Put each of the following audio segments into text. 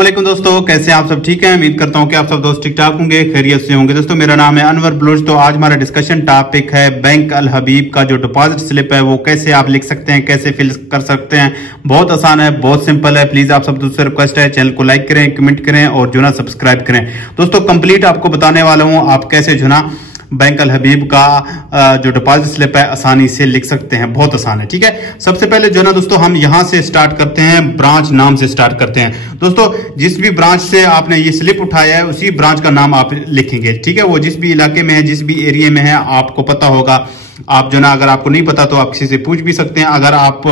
वालेकुम दोस्तों, कैसे आप सब ठीक हैं। उम्मीद करता हूं कि आप सब दोस्त ठीक ठाक होंगे, खैरियत से होंगे। दोस्तों मेरा नाम है अनवर बलोच। तो आज हमारा डिस्कशन टॉपिक है बैंक अल हबीब का जो डिपॉजिट स्लिप है वो कैसे आप लिख सकते हैं, कैसे फिल कर सकते हैं। बहुत आसान है, बहुत सिंपल है। प्लीज आप सब दोस्तों से रिक्वेस्ट है, चैनल को लाइक करें, कमेंट करें और जो ना सब्सक्राइब करें। दोस्तों कंप्लीट आपको बताने वाला हूँ आप कैसे जो ना बैंक अल हबीब का जो डिपॉजिट स्लिप है आसानी से लिख सकते हैं। बहुत आसान है, ठीक है। सबसे पहले जो ना दोस्तों हम यहां से स्टार्ट करते हैं, ब्रांच नाम से स्टार्ट करते हैं। दोस्तों जिस भी ब्रांच से आपने ये स्लिप उठाया है उसी ब्रांच का नाम आप लिखेंगे, ठीक है। वो जिस भी इलाके में है, जिस भी एरिया में है, आपको पता होगा। आप जो ना अगर आपको नहीं पता तो आप किसी से पूछ भी सकते हैं। अगर आप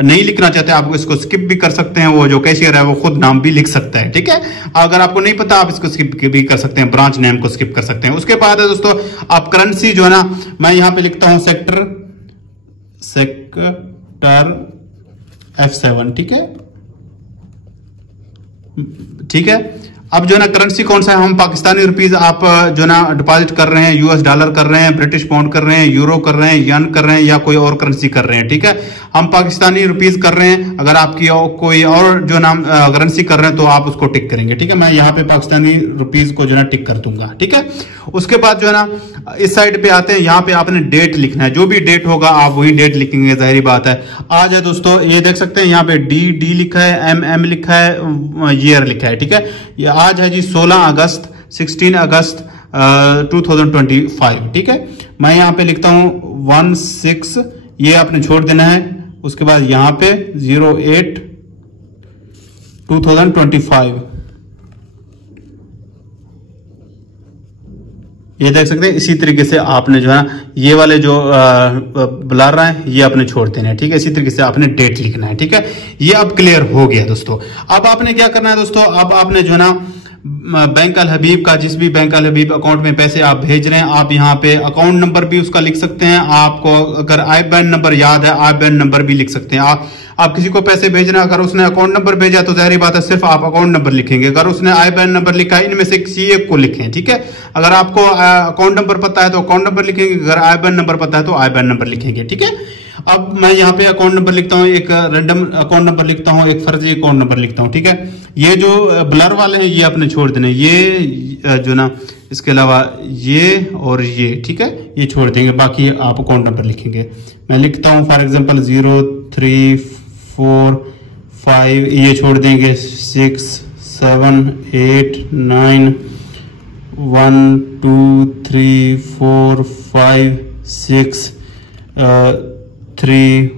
नहीं लिखना चाहते आप इसको स्किप भी कर सकते हैं। वो जो कैशियर है वो खुद नाम भी लिख सकता है, ठीक है। अगर आपको नहीं पता आप इसको स्किप भी कर सकते हैं, ब्रांच नेम को स्किप कर सकते हैं। उसके बाद है दोस्तों आप करेंसी जो है ना, मैं यहां पे लिखता हूं सेक्टर F7, ठीक है, ठीक है। अब जो ना करेंसी कौन सा है, हम पाकिस्तानी रुपीज आप जो ना डिपॉजिट कर रहे हैं, यूएस डॉलर कर रहे हैं, ब्रिटिश पाउंड कर रहे हैं, यूरो कर रहे हैं, यन कर रहे हैं या कोई और करेंसी कर रहे हैं, ठीक है। हम पाकिस्तानी रुपीज कर रहे हैं। अगर आपकी कोई और जो नाम करेंसी कर रहे हैं तो आप उसको टिक करेंगे, ठीक है। मैं यहाँ पे पाकिस्तानी रुपीज को जो ना टिक कर दूंगा, ठीक है। उसके बाद जो है ना इस साइड पे आते हैं, यहाँ पे आपने डेट लिखना है। जो भी डेट होगा आप वही डेट लिखेंगे, जाहिर बात है। आज है दोस्तों, ये देख सकते हैं यहाँ पे डी लिखा है, MM लिखा है, ईयर लिखा है, ठीक है। ये आज है जी 16 अगस्त 2025, ठीक है। मैं यहाँ पे लिखता हूं 16, ये आपने छोड़ देना है। उसके बाद यहाँ पे 08 2025, ये देख सकते हैं। इसी तरीके से आपने जो है ये वाले जो बुला रहा है ये आपने छोड़ देना है, ठीक है। इसी तरीके से आपने डेट लिखना है, ठीक है। ये अब क्लियर हो गया दोस्तों। अब आपने क्या करना है दोस्तों, अब आपने जो है ना बैंक अल हबीब का, जिस भी बैंक अल हबीब अकाउंट में पैसे आप भेज रहे हैं, आप यहाँ पे अकाउंट नंबर भी उसका लिख सकते हैं। आपको अगर IBAN नंबर याद है, IBAN नंबर भी लिख सकते हैं। आप किसी को पैसे भेज रहे हैं, अगर उसने अकाउंट नंबर भेजा तो जाहिर बात है सिर्फ आप अकाउंट नंबर लिखेंगे। अगर उसने IBAN नंबर लिखा है, इनमें से किसी एक को लिखें, ठीक है। अगर आपको अकाउंट नंबर पता है तो अकाउंट नंबर लिखेंगे, अगर IBAN नंबर पता है तो IBAN नंबर लिखेंगे, ठीक है। अब मैं यहाँ पे अकाउंट नंबर लिखता हूँ, एक रैंडम अकाउंट नंबर लिखता हूँ, एक फर्जी अकाउंट नंबर लिखता हूँ, ठीक है। ये जो ब्लर वाले हैं ये आपने छोड़ देने, ये जो ना, इसके अलावा ये और ये, ठीक है, ये छोड़ देंगे। बाकी आप अकाउंट नंबर लिखेंगे। मैं लिखता हूँ फॉर एग्जांपल 0 3 4 5, ये छोड़ देंगे 6 7 8 9 1 2 3 4 5 6 3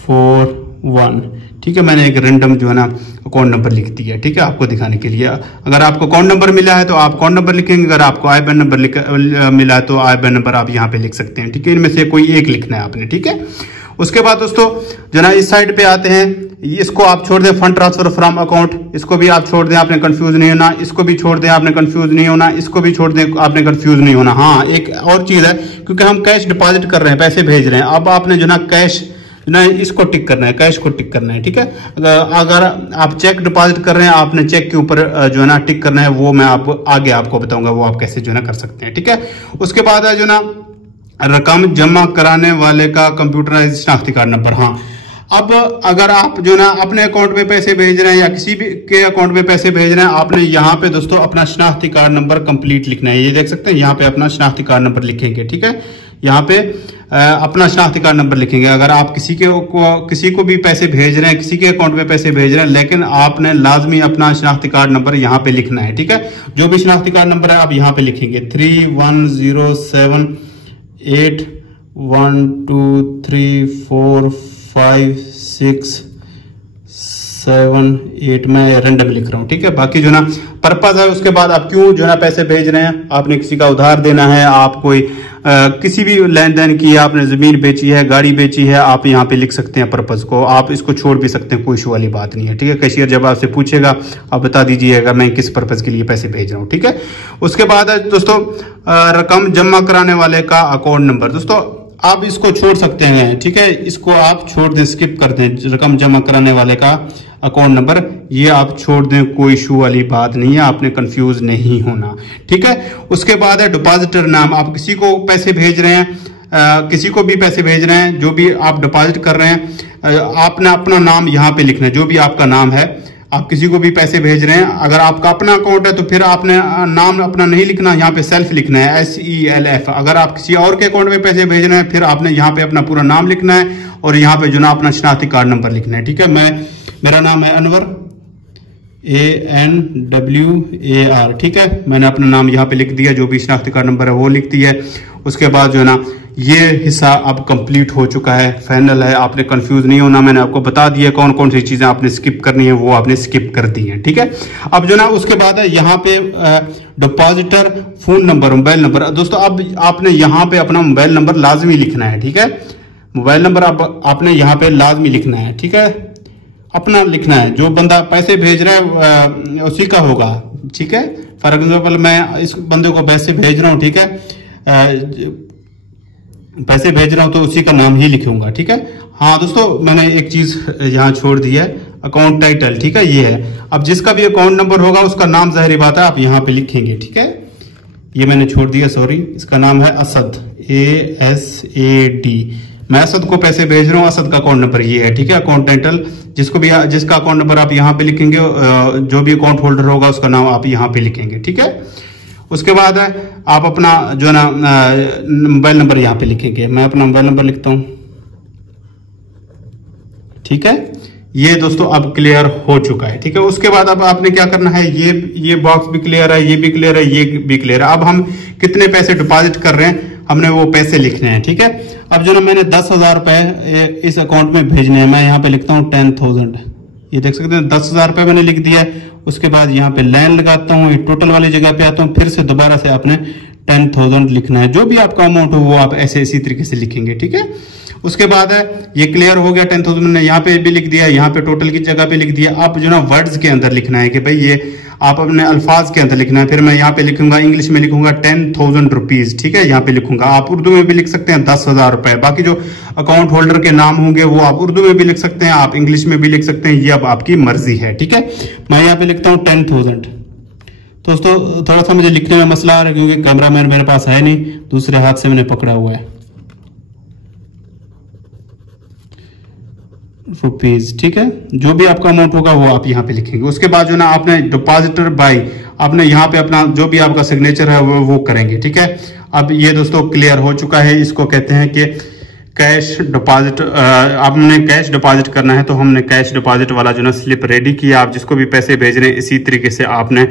4 1, ठीक है। मैंने एक रैंडम जो है ना अकाउंट नंबर लिख दिया, ठीक है, आपको दिखाने के लिए। अगर आपको अकाउंट नंबर मिला है तो आप अकाउंट नंबर लिखेंगे, अगर आपको IBAN नंबर मिला है तो IBAN नंबर आप यहाँ पे लिख सकते हैं, ठीक है। इनमें से कोई एक लिखना है आपने, ठीक है। उसके बाद दोस्तों जो ना इस साइड पे आते हैं, इसको आप छोड़ दें, फंड ट्रांसफर फ्रॉम अकाउंट, इसको भी आप छोड़ दें, आपने कंफ्यूज नहीं होना। इसको भी छोड़ दें, आपने कंफ्यूज नहीं होना। इसको भी छोड़ दें, आपने कंफ्यूज नहीं होना। हाँ, एक और चीज है, क्योंकि हम कैश डिपॉजिट कर रहे हैं, पैसे भेज रहे हैं। अब आपने जो ना कैश ना इसको टिक करना है, कैश को टिक करना है, ठीक है। अगर आप चेक डिपॉजिट कर रहे हैं, आपने चेक के ऊपर जो है ना टिक करना है। वो मैं आगे आपको बताऊंगा वो आप कैसे जो है ना कर सकते हैं, ठीक है। उसके बाद है जो ना रकम जमा कराने वाले का कंप्यूटराइज्ड शनाख्ती कार्ड नंबर। हाँ, अब अगर आप जो ना अपने अकाउंट में पैसे भेज रहे हैं या किसी भी के अकाउंट में पैसे भेज रहे हैं, आपने यहाँ पे दोस्तों अपना शनाख्ती कार्ड नंबर कंप्लीट लिखना है। ये देख सकते हैं, यहाँ पे अपना शनाख्ती कार्ड नंबर लिखेंगे, ठीक है। यहाँ पे अपना शनाख्ती कार्ड नंबर लिखेंगे। अगर आप किसी को भी पैसे भेज रहे हैं, किसी के अकाउंट में पैसे भेज रहे हैं, लेकिन आपने लाजमी अपना शनाख्ती कार्ड नंबर यहाँ पे लिखना है, ठीक है। जो भी शनाख्ती कार्ड नंबर है आप यहाँ पे लिखेंगे 3107 8 1 2 3 4 5 6 7 8, मैं रैंडम लिख रहा हूँ, ठीक है। बाकी जो ना पर्पज है, उसके बाद आप क्यों जो ना पैसे भेज रहे हैं, आपने किसी का उधार देना है, आप कोई किसी भी लेन देन की, आपने जमीन बेची है, गाड़ी बेची है, आप यहाँ पे लिख सकते हैं पर्पज को। आप इसको छोड़ भी सकते हैं, कोई इशू वाली बात नहीं है, ठीक है। कैशियर जब आपसे पूछेगा आप बता दीजिएगा मैं किस पर्पज के लिए पैसे भेज रहा हूँ, ठीक है। उसके बाद है दोस्तों रकम जमा कराने वाले का अकाउंट नंबर। दोस्तों आप इसको छोड़ सकते हैं, ठीक है। इसको आप छोड़ दें, स्किप कर दें, रकम जमा कराने वाले का अकाउंट नंबर ये आप छोड़ दें, कोई इशू वाली बात नहीं है, आपने कंफ्यूज नहीं होना, ठीक है। उसके बाद है डिपॉजिटर नाम। आप किसी को पैसे भेज रहे हैं, किसी को भी पैसे भेज रहे हैं, जो भी आप डिपॉजिट कर रहे हैं, आपने अपना नाम यहाँ पे लिखना है, जो भी आपका नाम है। आप किसी को भी पैसे भेज रहे हैं, अगर आपका अपना अकाउंट है तो फिर आपने नाम अपना नहीं लिखना, यहाँ पे सेल्फ लिखना है, SELF। अगर आप किसी और के अकाउंट में पैसे भेज रहे हैं फिर आपने यहाँ पे अपना पूरा नाम लिखना है और यहाँ पे जो ना अपना शनाख्ती कार्ड नंबर लिखना है। ठीक है, मेरा नाम है अनवर, ANWAR। ठीक है, मैंने अपना नाम यहाँ पे लिख दिया, जो भी शनाख्ती कार्ड नंबर है वो लिख दिया। उसके बाद जो है ना ये हिस्सा अब कंप्लीट हो चुका है, फाइनल है। आपने कंफ्यूज नहीं होना, मैंने आपको बता दिया कौन कौन सी चीजें आपने स्किप करनी है, वो आपने स्किप कर दी है। ठीक है, अब जो ना उसके बाद है यहाँ पे depositor phone number, mobile number. दोस्तों अब आपने यहाँ पे अपना मोबाइल नंबर लाजमी लिखना है। ठीक है, मोबाइल नंबर आपने यहाँ पे लाजमी लिखना है। ठीक है, अपना लिखना है, जो बंदा पैसे भेज रहा है उसी का होगा। ठीक है, फॉर एग्जाम्पल मैं इस बंदे को पैसे भेज रहा हूँ, ठीक है, पैसे भेज रहा हूं तो उसी का नाम ही लिखूंगा। ठीक है, हाँ दोस्तों मैंने एक चीज यहाँ छोड़ दी है, अकाउंट टाइटल। ठीक है, ये है। अब जिसका भी अकाउंट नंबर होगा उसका नाम जाहिर बात है आप यहाँ पे लिखेंगे। ठीक है, ये मैंने छोड़ दिया, सॉरी। इसका नाम है असद, ASAD। मैं असद को पैसे भेज रहा हूँ, असद का अकाउंट नंबर ये है। ठीक है, अकाउंट टाइटल जिसका अकाउंट नंबर आप यहाँ पे लिखेंगे, जो भी अकाउंट होल्डर होगा उसका नाम आप यहाँ पे लिखेंगे। ठीक है, उसके बाद है आप अपना जो है ना मोबाइल नंबर यहाँ पे लिखेंगे। मैं अपना मोबाइल नंबर लिखता हूँ। ठीक है, ये दोस्तों अब क्लियर हो चुका है। ठीक है, उसके बाद अब आपने क्या करना है, ये बॉक्स भी क्लियर है, ये भी क्लियर है, ये भी क्लियर है। अब हम कितने पैसे डिपॉजिट कर रहे हैं, हमने वो पैसे लिखने हैं। ठीक है, अब जो ना मैंने 10,000 रुपए इस अकाउंट में भेजने हैं, मैं यहाँ पे लिखता हूँ 10,000। ये देख सकते हैं 10,000 रुपए मैंने लिख दिया है। उसके बाद यहाँ पे लाइन लगाता हूँ, टोटल वाली जगह पे आता हूँ, फिर से दोबारा से आपने 10,000 लिखना है। जो भी आपका अमाउंट हो वो आप ऐसे इसी तरीके से लिखेंगे। ठीक है, उसके बाद है ये क्लियर हो गया, 10,000 मैंने यहाँ पे भी लिख दिया, यहाँ पे टोटल की जगह पे लिख दिया। आप जो ना वर्ड्स के अंदर लिखना है कि भाई ये आप अपने अल्फाज के अंदर लिखना है। फिर मैं यहाँ पे लिखूंगा, इंग्लिश में लिखूंगा 10,000 रुपीज। ठीक है, यहाँ पे लिखूंगा। आप उर्दू में भी लिख सकते हैं 10,000 रुपए। बाकी जो अकाउंट होल्डर के नाम होंगे वो आप उर्दू में भी लिख सकते हैं, आप इंग्लिश में भी लिख सकते हैं, ये अब आपकी मर्जी है। ठीक है, मैं यहाँ पे लिखता हूँ 10,000। दोस्तों थोड़ा सा मुझे लिखने में मसला आ रहा है क्योंकि कैमरामैन मेरे पास है नहीं, दूसरे हाथ से मैंने पकड़ा हुआ है। रुपीज। ठीक है, जो भी आपका अमाउंट होगा वो आप यहाँ पे लिखेंगे। उसके बाद जो ना आपने डिपॉजिटर बाय, आपने यहाँ पे अपना जो भी आपका सिग्नेचर है वो करेंगे। ठीक है, अब ये दोस्तों क्लियर हो चुका है। इसको कहते हैं कि कैश डिपॉजिट। आपने कैश डिपॉजिट करना है तो हमने कैश डिपॉजिट वाला जो ना स्लिप रेडी किया। आप जिसको भी पैसे भेज रहे हैं इसी तरीके से आपने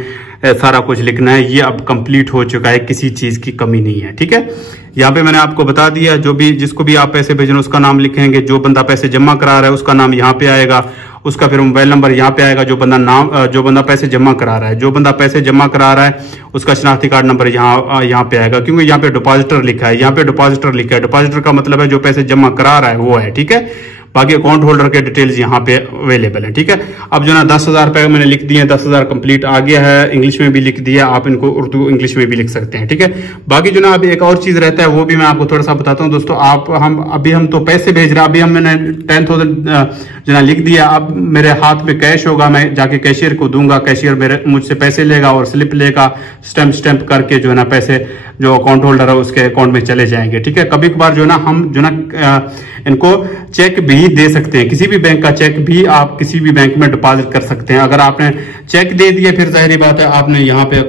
सारा कुछ लिखना है। ये अब कंप्लीट हो चुका है, किसी चीज की कमी नहीं है। ठीक है, यहाँ पे मैंने आपको बता दिया, जिसको भी आप पैसे भेज रहे हैं उसका नाम लिखेंगे। जो बंदा पैसे जमा करा रहा है उसका नाम यहाँ पे आएगा, उसका फिर मोबाइल नंबर यहाँ पे आएगा। जो बंदा पैसे जमा करा रहा है, जो बंदा पैसे जमा करा रहा है उसका शनाख्ती कार्ड नंबर यहाँ पे आएगा, क्योंकि यहाँ पे डिपॉजिटर लिखा है। यहाँ पे डिपॉजिटर लिखा है, डिपॉजिटर का मतलब है जो पैसे जमा करा रहा है वो है। ठीक है, बाकी अकाउंट होल्डर के डिटेल्स यहाँ पे अवेलेबल है। ठीक है, अब जो ना 10,000 रुपए मैंने लिख दिए, 10,000 कंप्लीट आ गया है। इंग्लिश में भी लिख दिया, आप इनको उर्दू इंग्लिश में भी लिख सकते हैं। ठीक है, बाकी जो ना अभी एक और चीज रहता है वो भी मैं आपको थोड़ा सा बताता हूँ दोस्तों। हम तो पैसे भेज रहे हैं, अभी मैंने 10,000 जो ना लिख दिया। अब मेरे हाथ में कैश होगा, मैं जाके कैशियर को दूंगा, कैशियर मुझसे पैसे लेगा और स्लिप लेगा, स्टैंप करके जो है ना पैसे जो अकाउंट होल्डर है उसके अकाउंट में चले जाएंगे। ठीक है, कभी कभार जो ना हम जो ना इनको चेक भी दे सकते हैं, किसी भी बैंक का चेक भी आप किसी भी बैंक में डिपॉजिट कर सकते हैं। अगर आपने चेक दे दिया फिर जाहिर बात है आपने यहाँ पे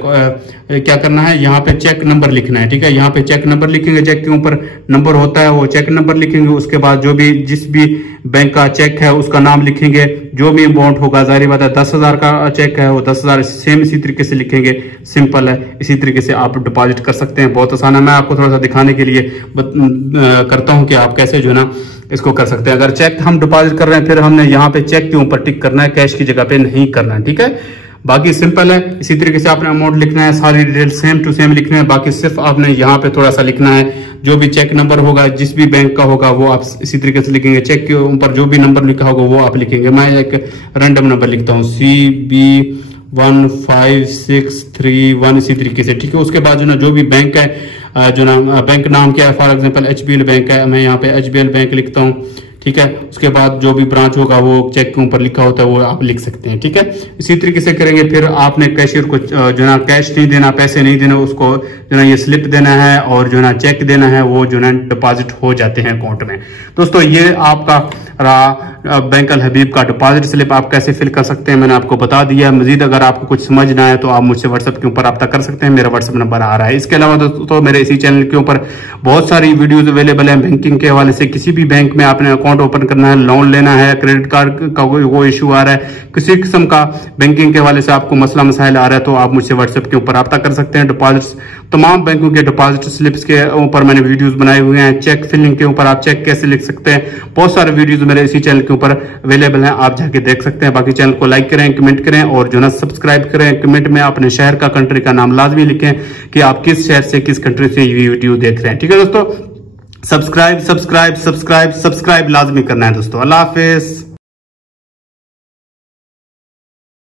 क्या करना है, यहाँ पे चेक नंबर लिखना है। ठीक है, यहाँ पे चेक नंबर लिखेंगे, चेक के ऊपर नंबर होता है वो चेक नंबर लिखेंगे। उसके बाद जिस भी बैंक का चेक है उसका नाम लिखेंगे। जो भी अमाउंट होगा जाहिर बात है 10,000 का चेक है वो 10,000 सेम इसी तरीके से लिखेंगे, सिंपल है। इसी तरीके से आप डिपॉजिट कर सकते हैं, बहुत आसान है। मैं आपको थोड़ा सा दिखाने के लिए करता हूँ कि आप कैसे जो है ना इसको कर सकते हैं। अगर चेक हम डिपॉजिट कर रहे हैं फिर हमने यहाँ पे चेक के ऊपर टिक करना है, कैश की जगह पे नहीं करना है। ठीक है, बाकी सिंपल है। इसी तरीके से आपने अमाउंट लिखना है, सारी डिटेल सेम टू सेम लिखना है। बाकी सिर्फ आपने यहाँ पे थोड़ा सा लिखना है, जो भी चेक नंबर होगा जिस भी बैंक का होगा वो आप इसी तरीके से लिखेंगे। चेक के ऊपर जो भी नंबर लिखा होगा वो आप लिखेंगे। मैं एक रैंडम नंबर लिखता हूँ CB15631 इसी तरीके से। ठीक है, उसके बाद जो भी बैंक है जो ना बैंक नाम क्या है, फॉर एग्जांपल HBL बैंक है, मैं यहाँ पे HBL बैंक लिखता हूँ। ठीक है। उसके बाद जो भी ब्रांच होगा वो चेक के ऊपर लिखा होता है वो आप लिख सकते हैं, ठीक है। इसी तरीके से करेंगे। फिर आपने कैशियर को जो ना कैश नहीं देना, पैसे नहीं देना, उसको जो ना ये स्लिप देना है और जो ना चेक देना है, वो जो ना डिपॉजिट हो जाते हैं अकाउंट में। दोस्तों ये आपका बैंक अल हबीब का डिपॉजिट स्लिप आप कैसे फिल कर सकते हैं मैंने आपको बता दिया है। मजीद अगर आपको कुछ समझ ना आए तो आप मुझसे व्हाट्सएप के ऊपर रब्ता कर सकते हैं, मेरा व्हाट्सएप नंबर आ रहा है। इसके अलावा दोस्तों मेरे इसी चैनल के ऊपर बहुत सारी वीडियोस अवेलेबल है बैंकिंग के हवाले से। किसी भी बैंक में आपने अकाउंट ओपन करना है, लोन लेना है, क्रेडिट कार्ड का कोई इशू आ रहा है, किसी किस्म का बैंकिंग के हवाले से आपको मसला मसाइल आ रहा है, तो आप मुझसे व्हाट्सएप के ऊपर रब्ता कर सकते हैं। डिपॉजिट तमाम बैंकों के डिपॉजिट स्लिप्स के ऊपर मैंने वीडियोस बनाए हुए हैं। चेक फिलिंग के ऊपर आप चेक कैसे लिख सकते हैं, बहुत सारे वीडियोस मेरे इसी चैनल के ऊपर अवेलेबल हैं, आप जाके देख सकते हैं। बाकी चैनल को लाइक करें, कमेंट करें और जो ना सब्सक्राइब करें। कमेंट में अपने शहर का, कंट्री का नाम लाजमी लिखें कि आप किस शहर से, किस कंट्री से ये वीडियो देख रहे हैं, ठीक है दोस्तों। सब्सक्राइब सब्सक्राइब सब्सक्राइब सब्सक्राइब लाजमी करना है दोस्तों। अल्लाह हाफिज।